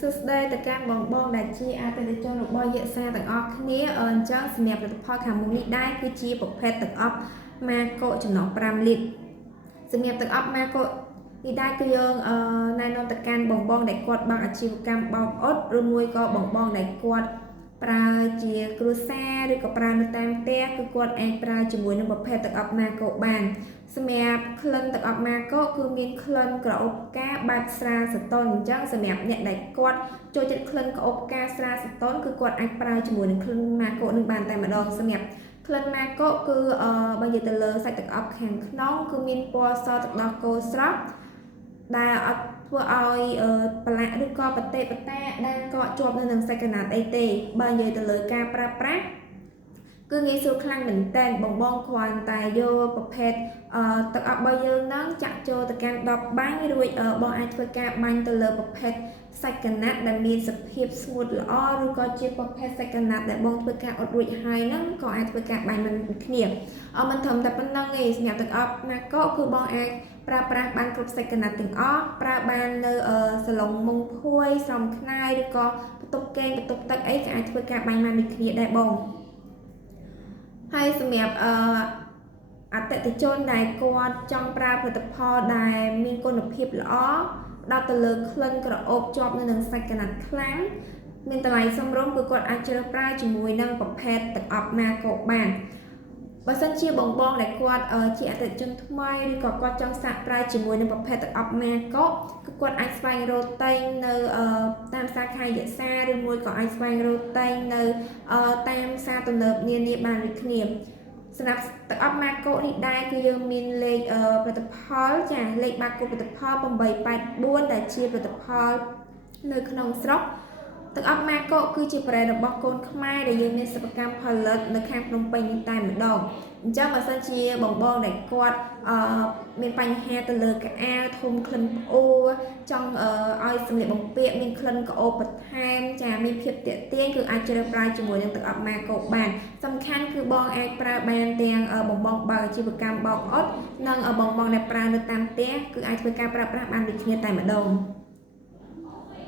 សួស្តីទៅកាន់បងដែលជាអតិថិជនរបស់យក្សាទាំងអស់គ្នាអញ្ចឹងសម្រាប់ផលិតផលខាងមុខនេះដែរគឺជាប្រភេទទឹកអប់ម៉ាកូចំណុះ5លីត្រសម្រាប់ទឹកអប់ម៉ាកូនេះដែរគឺយើងណែនាំទៅកាន់បងដែលគាត់បើកអាជីវកម្មបោកអ៊ុតឬមួយក៏បងដែលគាត់ប្រើជាគ្រួសារឬក៏ប្រើនៅតាមផ្ទះគឺគាត់អាចប្រើជាមួយនឹងប្រភេទទឹកអប់ម៉ាកូបានសម្រាប់ក្លិនទឹកអប់ម៉ាកូគឺមានក្លិនក្រអូបផ្កាបែបស្រាលសតុនអញ្ចឹងសម្រាប់អ្នកដែលគាត់ចូលចិត្តក្លិនក្រអូបផ្កាស្រាលសតុនគឺគាត់អាចប្រើជាមួយនឹងក្លិនម៉ាកូនឹងបានតែម្ដងសម្រាប់ក្លិនម៉ាកូគឺបើនិយាយទៅលើសាច់ទឹកអប់ខាងក្នុងគឺមានពណ៌សទឹកដោះគោស្រស់ដែលអត់ធ្វើឲ្យប្រឡាក់ឬក៏បតេបតាដែលកកជាប់នៅនឹងសាច់កណាត់អីទេបើនិយាយទៅលើការប្រើប្រាស់គឺងាយស្រួលខ្លាំងមែនតើបងគ្រាន់តែយកប្រភេទទឹកអប់របស់យើងនឹងចាក់ចូលទៅកាន់10បាញ់រួចបងអាចធ្វើការបាញ់ទៅលើប្រភេទសាច់កណាត់ដែលមានសភាពស្ងួតល្អឬក៏ជាប្រភេទសាច់កណាត់ដែលបងធ្វើការអត់រួចហើយហ្នឹងក៏អាចធ្វើការបាញ់មិនគ្នាមិនត្រឹមតែប៉ុណ្្នឹងទេសម្រាប់ទឹកអប់ម៉ាកូគឺបងអាចប្រើប្រាស់បានគ្រប់សាច់កណាត់ទាំងអស់ប្រើបាននៅសាឡុងមុងភួយស្រោមខ្នាយឬក៏បន្ទប់គេងបន្ទប់ទឹកអីក៏អាចធ្វើការបាញ់បានដូចគ្នាដែរបងហើយសម្រាប់អតិថិជនដែលគាត់ចង់ប្រើផលិតផលដែលមានគុណភាពល្អដល់ទៅលើក្លិនក្រអូបជាប់នៅនឹងសាច់កណាត់ខ្លាំងមានតម្លៃសមរម្យគឺគាត់អាចជ្រើសប្រើជាមួយនឹងប្រភេទទឹកអប់ម៉ាកូបានបើសិនជាបងដែលគាត់ជាអតិថិជនថ្មីឬក៏គាត់ចង់សាកប្រើជាមួយនឹងប្រភេទទឹកអប់ម៉ាកូគឺគាត់អាចស្វែងរកទិញនៅតាមសាខាយក្សាឬមួយក៏អាចស្វែងរកទិញនៅតាមផ្សារទំនើបនានាបានដូចគ្នាសម្រាប់ទឹកអប់ម៉ាកូនេះដែរគឺយើងមានលេខផលិតផលចាលេខបាកូផលិតផល884ដែលជាផលិតផលនៅក្នុងស្រុកទឹកអប់ម៉ាកូគឺជាប្រេរបស់កូនខ្មែរដែលយើងមានសិប្បកម្មផលិតនៅខាងភ្នំពេញនេះតែម្ដងអញ្ចឹងបើសិនជាបងដែលគាត់មានបញ្ហាទៅលើកៅអៅធំក្លិនផ្អូចង់ឲ្យសម្លៀកបំពាក់មានក្លិនក្រអូបបន្ថែមចាមានភាពទាក់ទាញគឺអាចជ្រើសប្រើជាមួយនឹងទឹកអប់ម៉ាកូបានសំខាន់គឺបងអាចប្រើបានទាំងបងបើកអាជីវកម្មបោកអ៊ុតនិងបងដែលប្រើនៅតាមផ្ទះគឺអាចធ្វើការប្រើប្រាស់បានដូចគ្នាតែម្ដង